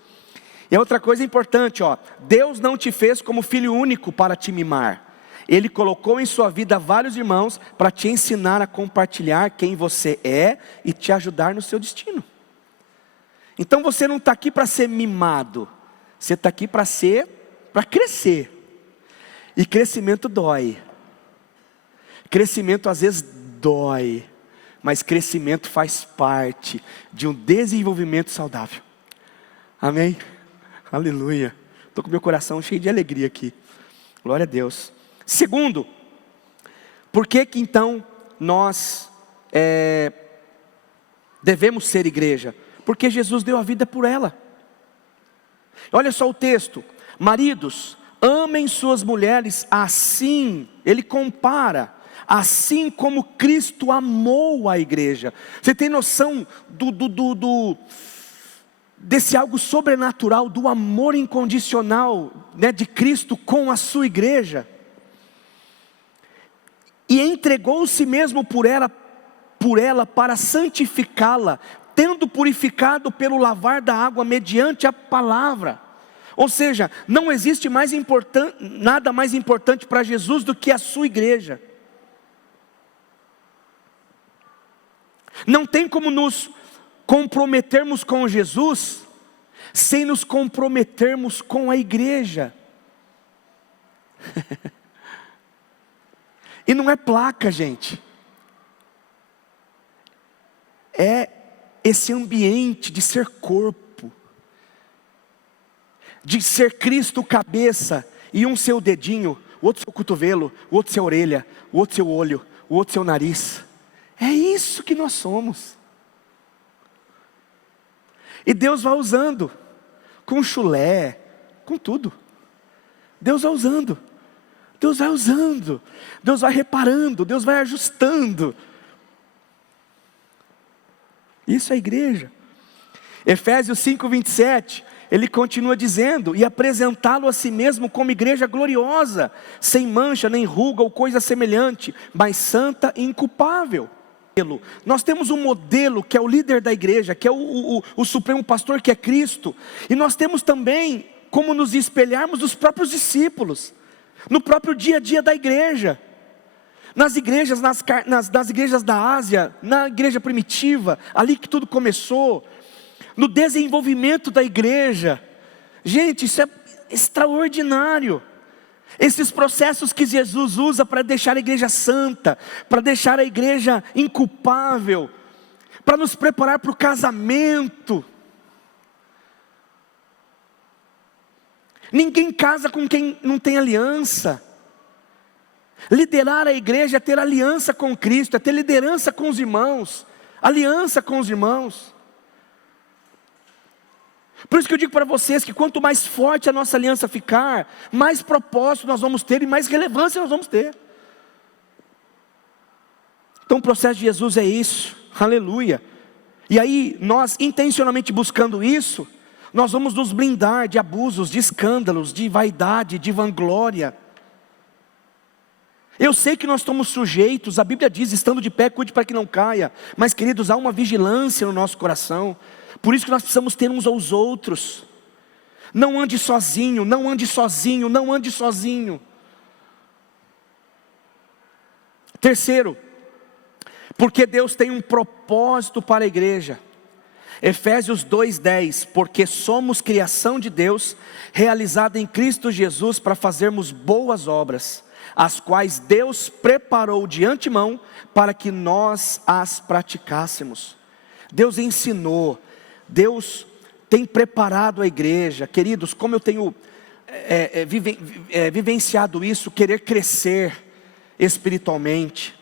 E outra coisa importante, ó: Deus não te fez como filho único para te mimar. Ele colocou em sua vida vários irmãos para te ensinar a compartilhar quem você é e te ajudar no seu destino. Então você não está aqui para ser mimado, você está aqui para crescer. E crescimento dói. Crescimento às vezes dói, mas crescimento faz parte de um desenvolvimento saudável. Amém? Aleluia. Estou com meu coração cheio de alegria aqui. Glória a Deus. Segundo, por que então nós devemos ser igreja? Porque Jesus deu a vida por ela. Olha só o texto: maridos, amem suas mulheres assim, ele compara, assim como desse algo sobrenatural, do amor incondicional, né, de Cristo com a sua igreja, e entregou-se mesmo por ela para santificá-la, tendo purificado pelo lavar da água mediante a palavra. Ou seja, não existe nada mais importante para Jesus do que a sua igreja. Não tem como nos comprometermos com Jesus sem nos comprometermos com a igreja. E não é placa, gente. É esse ambiente de ser corpo, de ser Cristo cabeça, e um seu dedinho, o outro seu cotovelo, o outro seu orelha, o outro seu olho, o outro seu nariz. É isso que nós somos. E Deus vai usando, com chulé, com tudo. Deus vai usando, Deus vai usando, Deus vai reparando, Deus vai ajustando. Isso é a igreja. Efésios 5:27, ele continua dizendo: e apresentá-lo a si mesmo como igreja gloriosa, sem mancha, nem ruga ou coisa semelhante, mas santa e inculpável. Nós temos um modelo que é o líder da igreja, que é o supremo pastor, que é Cristo. E nós temos também como nos espelharmos dos próprios discípulos, no próprio dia a dia da igreja. Nas igrejas, nas igrejas da Ásia, na igreja primitiva, ali que tudo começou, no desenvolvimento da igreja. Gente, isso é extraordinário. Esses processos que Jesus usa para deixar a igreja santa, para deixar a igreja inculpável, para nos preparar para o casamento. Ninguém casa com quem não tem aliança. Liderar a igreja é ter aliança com Cristo, é ter liderança com os irmãos, aliança com os irmãos. Por isso que eu digo para vocês que quanto mais forte a nossa aliança ficar, mais propósito nós vamos ter e mais relevância nós vamos ter. Então o processo de Jesus é isso, aleluia. E aí nós intencionalmente buscando isso, nós vamos nos blindar de abusos, de escândalos, de vaidade, de vanglória. Eu sei que nós estamos sujeitos, a Bíblia diz, estando de pé, cuide para que não caia. Mas queridos, há uma vigilância no nosso coração. Por isso que nós precisamos ter uns aos outros. Não ande sozinho, não ande sozinho, não ande sozinho. Terceiro, porque Deus tem um propósito para a igreja. Efésios 2:10, porque somos criação de Deus, realizada em Cristo Jesus para fazermos boas obras, as quais Deus preparou de antemão para que nós as praticássemos. Deus ensinou, Deus tem preparado a igreja. Queridos, como eu tenho vivenciado isso, querer crescer espiritualmente.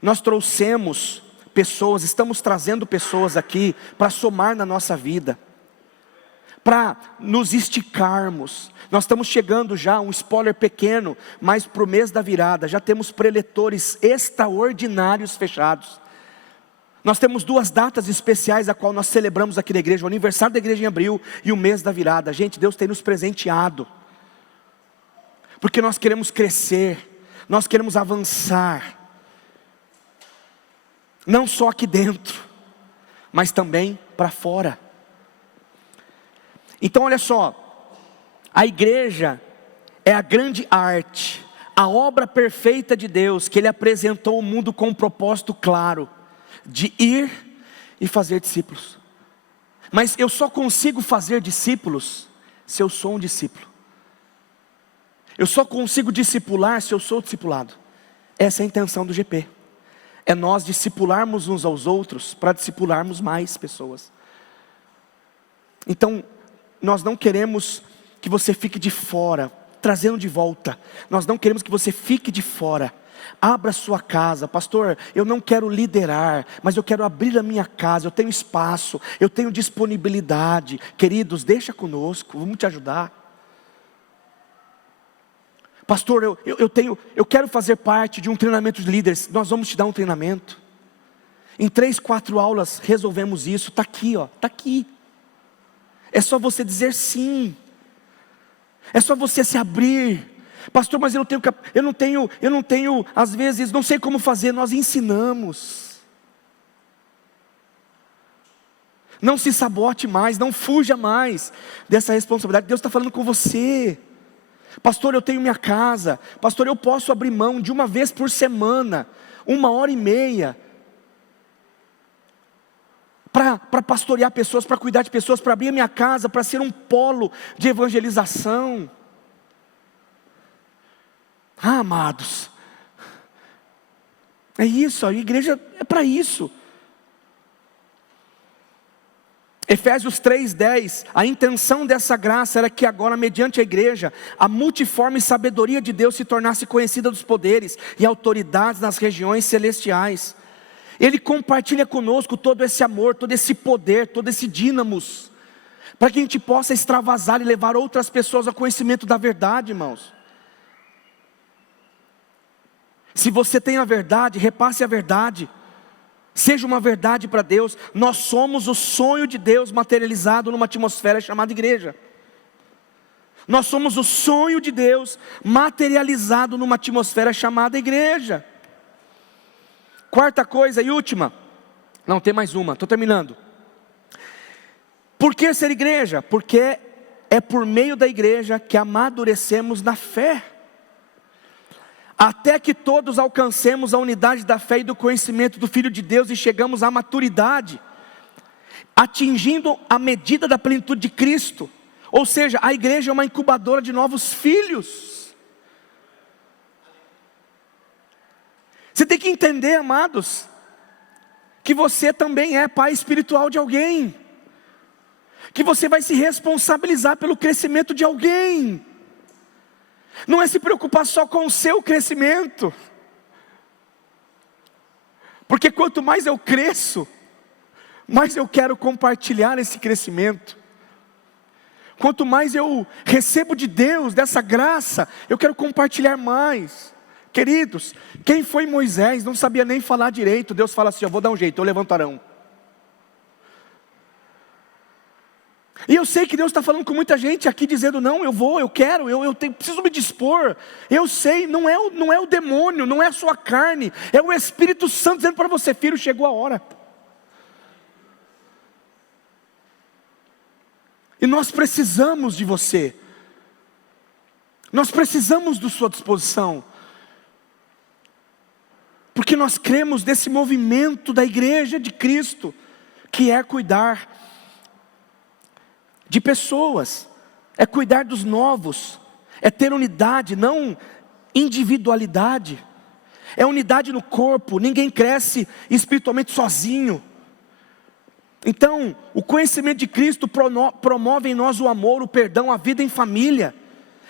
Nós trouxemos pessoas, estamos trazendo pessoas aqui para somar na nossa vida, para nos esticarmos. Nós estamos chegando já, um spoiler pequeno, mas para o mês da virada, já temos preletores extraordinários fechados. Nós temos 2 datas especiais a qual nós celebramos aqui na igreja: o aniversário da igreja em abril e o mês da virada. Gente, Deus tem nos presenteado, porque nós queremos crescer, nós queremos avançar, não só aqui dentro, mas também para fora. Então olha só, a igreja é a grande arte, a obra perfeita de Deus, que Ele apresentou ao mundo com um propósito claro, de ir e fazer discípulos. Mas eu só consigo fazer discípulos se eu sou um discípulo. Eu só consigo discipular se eu sou discipulado. Essa é a intenção do GP. É nós discipularmos uns aos outros para discipularmos mais pessoas. Então, nós não queremos que você fique de fora, trazendo de volta. Nós não queremos que você fique de fora. Abra sua casa. Pastor, eu não quero liderar, mas eu quero abrir a minha casa. Eu tenho espaço, eu tenho disponibilidade. Queridos, deixa conosco, vamos te ajudar. Pastor, eu quero fazer parte de um treinamento de líderes. Nós vamos te dar um treinamento. Em 3, 4 aulas resolvemos isso. Está aqui, ó, está aqui. É só você dizer sim. É só você se abrir. Pastor, mas eu não tenho, às vezes, não sei como fazer. Nós ensinamos. Não se sabote mais, não fuja mais dessa responsabilidade. Deus está falando com você. Pastor, eu tenho minha casa. Pastor, eu posso abrir mão de uma vez por semana, 1h30, para pastorear pessoas, para cuidar de pessoas, para abrir a minha casa, para ser um polo de evangelização. Amados, é isso, a igreja é para isso. Efésios 3:10, a intenção dessa graça era que agora, mediante a igreja, a multiforme sabedoria de Deus se tornasse conhecida dos poderes e autoridades nas regiões celestiais. Ele compartilha conosco todo esse amor, todo esse poder, todo esse dínamos, para que a gente possa extravasar e levar outras pessoas ao conhecimento da verdade, irmãos. Se você tem a verdade, repasse a verdade. Seja uma verdade para Deus. Nós somos o sonho de Deus materializado numa atmosfera chamada igreja. Nós somos o sonho de Deus materializado numa atmosfera chamada igreja. Quarta coisa e última. Não, tem mais uma, estou terminando. Por que ser igreja? Porque é por meio da igreja que amadurecemos na fé, até que todos alcancemos a unidade da fé e do conhecimento do Filho de Deus e chegamos à maturidade, atingindo a medida da plenitude de Cristo. Ou seja, a igreja é uma incubadora de novos filhos. Você tem que entender, amados, que você também é pai espiritual de alguém, que você vai se responsabilizar pelo crescimento de alguém. Não é se preocupar só com o seu crescimento, porque quanto mais eu cresço, mais eu quero compartilhar esse crescimento. Quanto mais eu recebo de Deus, dessa graça, eu quero compartilhar mais. Queridos, quem foi Moisés, não sabia nem falar direito. Deus fala assim, eu vou dar um jeito, eu levanto Arão. E eu sei que Deus está falando com muita gente aqui, dizendo, não, eu vou, eu quero, preciso me dispor. Eu sei, não é o demônio, não é a sua carne, é o Espírito Santo dizendo para você, filho, chegou a hora. E nós precisamos de você. Nós precisamos da sua disposição. Porque nós cremos nesse movimento da igreja de Cristo, que é cuidar de pessoas, é cuidar dos novos, é ter unidade, não individualidade, é unidade no corpo. Ninguém cresce espiritualmente sozinho. Então, o conhecimento de Cristo promove em nós o amor, o perdão, a vida em família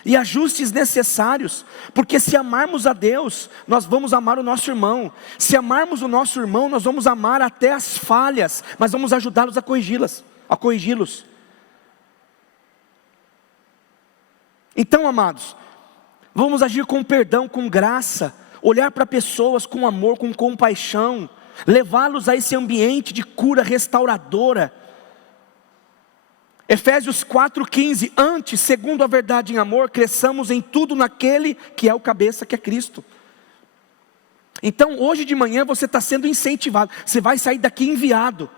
e ajustes necessários, porque se amarmos a Deus, nós vamos amar o nosso irmão. Se amarmos o nosso irmão, nós vamos amar até as falhas, mas vamos ajudá-los a corrigi-los. Então, amados, vamos agir com perdão, com graça, olhar para pessoas com amor, com compaixão, levá-los a esse ambiente de cura restauradora. Efésios 4:15, antes, segundo a verdade em amor, cresçamos em tudo naquele que é o cabeça, que é Cristo. Então, hoje de manhã você está sendo incentivado, você vai sair daqui enviado.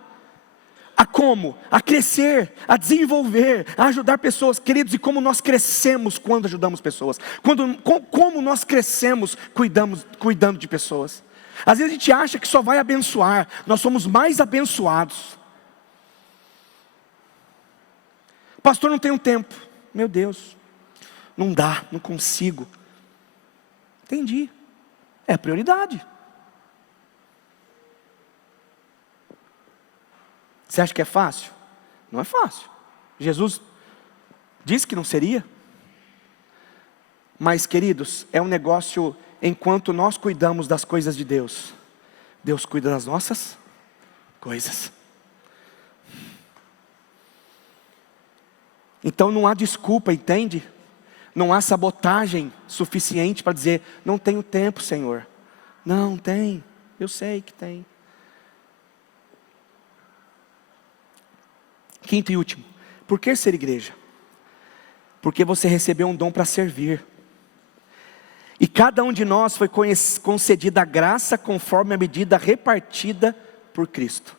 A como? A crescer, a desenvolver, a ajudar pessoas. Queridos, e como nós crescemos quando ajudamos pessoas? Como nós crescemos cuidando de pessoas? Às vezes a gente acha que só vai abençoar, nós somos mais abençoados. Pastor, não tenho tempo. Meu Deus, não dá, não consigo. Entendi, é prioridade. Você acha que é fácil? Não é fácil. Jesus disse que não seria. Mas, queridos, é um negócio, enquanto nós cuidamos das coisas de Deus, Deus cuida das nossas coisas. Então não há desculpa, entende? Não há sabotagem suficiente para dizer, não tenho tempo, Senhor. Não tem, eu sei que tem. Quinto e último, Por que ser igreja? Porque você recebeu um dom para servir. E cada um de nós foi concedida a graça conforme a medida repartida por Cristo.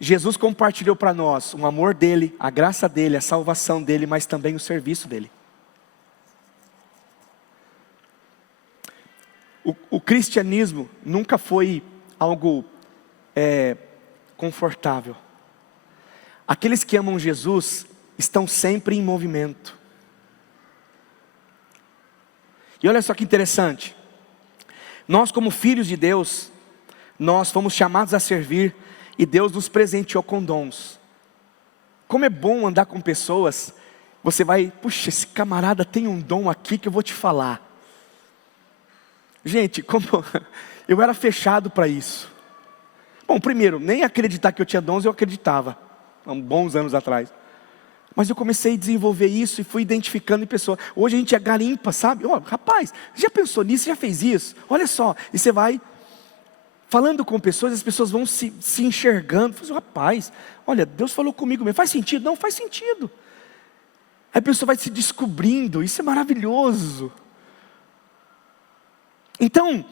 Jesus compartilhou para nós o amor dele, a graça dele, a salvação dele, mas também o serviço dele. O cristianismo nunca foi algo confortável. Aqueles que amam Jesus estão sempre em movimento. E olha só que interessante. Nós, como filhos de Deus, nós fomos chamados a servir e Deus nos presenteou com dons. Como é bom andar com pessoas, você vai, puxa, esse camarada tem um dom aqui que eu vou te falar. Gente, como eu era fechado para isso. Bom, primeiro, nem acreditar que eu tinha dons eu acreditava, há bons anos atrás. Mas eu comecei a desenvolver isso e fui identificando em pessoas. Hoje a gente é garimpa, sabe? Oh, rapaz, já pensou nisso, já fez isso? Olha só, e você vai falando com pessoas, as pessoas vão se enxergando. Você fala, rapaz, olha, Deus falou comigo mesmo, faz sentido? Não, faz sentido. Aí a pessoa vai se descobrindo, isso é maravilhoso. Então,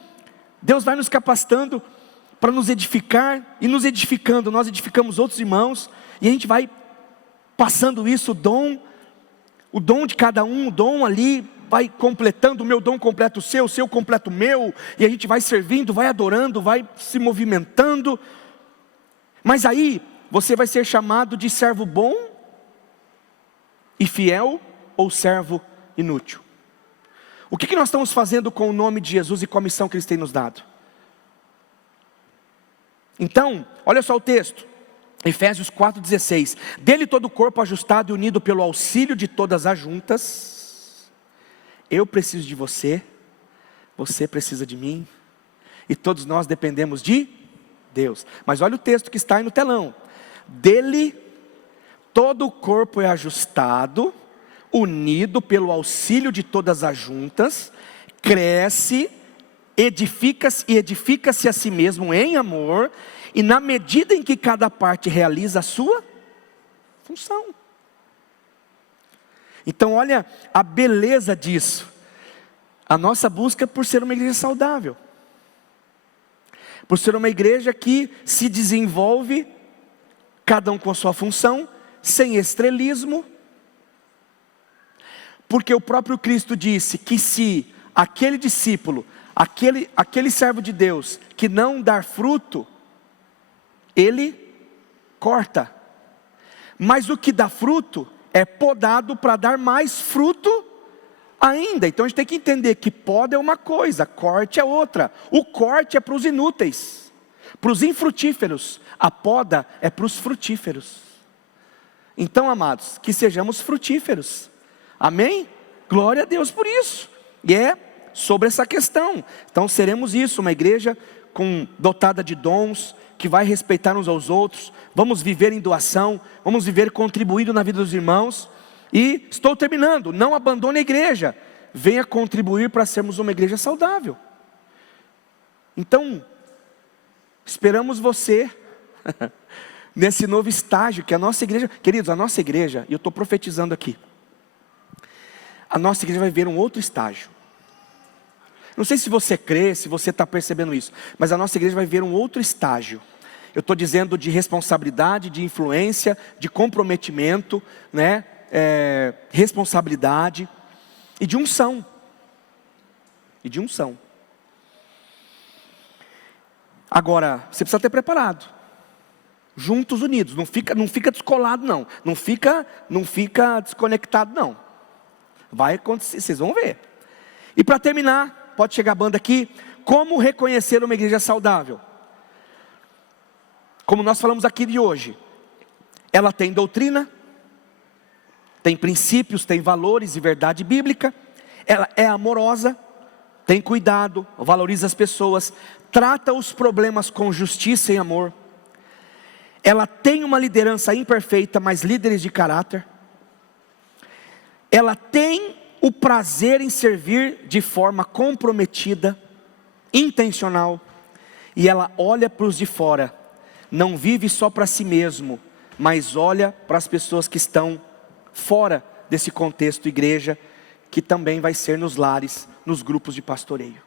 Deus vai nos capacitando para nos edificar, e nos edificando, nós edificamos outros irmãos, e a gente vai passando isso, o dom de cada um, o dom ali, vai completando, o meu dom completa o seu completa o meu, e a gente vai servindo, vai adorando, vai se movimentando. Mas aí, você vai ser chamado de servo bom e fiel, ou servo inútil. O que nós estamos fazendo com o nome de Jesus e com a missão que Ele tem nos dado? Então, olha só o texto, Efésios 4,16. Dele todo o corpo ajustado e unido pelo auxílio de todas as juntas. Eu preciso de você, você precisa de mim, e todos nós dependemos de Deus. Mas olha o texto que está aí no telão. Dele todo o corpo é ajustado, unido pelo auxílio de todas as juntas, cresce, edifica-se a si mesmo em amor, e na medida em que cada parte realiza a sua função. Então olha a beleza disso. A nossa busca é por ser uma igreja saudável, por ser uma igreja que se desenvolve, cada um com a sua função, sem estrelismo. Porque o próprio Cristo disse que se aquele discípulo, aquele servo de Deus, que não dar fruto, Ele corta. Mas o que dá fruto, é podado para dar mais fruto ainda. Então a gente tem que entender que poda é uma coisa, corte é outra. O corte é para os inúteis, para os infrutíferos. A poda é para os frutíferos. Então, amados, que sejamos frutíferos. Amém? Glória a Deus por isso. E é sobre essa questão. Então seremos isso, uma igreja dotada de dons, que vai respeitar uns aos outros. Vamos viver em doação, vamos viver contribuindo na vida dos irmãos. E estou terminando, não abandone a igreja, venha contribuir para sermos uma igreja saudável. Então, esperamos você nesse novo estágio que a nossa igreja, queridos, a nossa igreja, e eu estou profetizando aqui, a nossa igreja vai ver um outro estágio. Não sei se você crê, se você está percebendo isso, mas a nossa igreja vai ver um outro estágio. Eu estou dizendo de responsabilidade, de influência, de comprometimento, né? Responsabilidade e de unção. Agora, você precisa ter preparado. Juntos, unidos, não fica descolado não. Não fica desconectado não. Vai acontecer, vocês vão ver. E para terminar, pode chegar a banda aqui. Como reconhecer uma igreja saudável? Como nós falamos aqui de hoje, ela tem doutrina, tem princípios, tem valores e verdade bíblica. Ela é amorosa, tem cuidado, valoriza as pessoas, trata os problemas com justiça e amor. Ela tem uma liderança imperfeita, mas líderes de caráter. Ela tem o prazer em servir de forma comprometida, intencional. E ela olha para os de fora, não vive só para si mesmo, mas olha para as pessoas que estão fora desse contexto igreja, que também vai ser nos lares, nos grupos de pastoreio.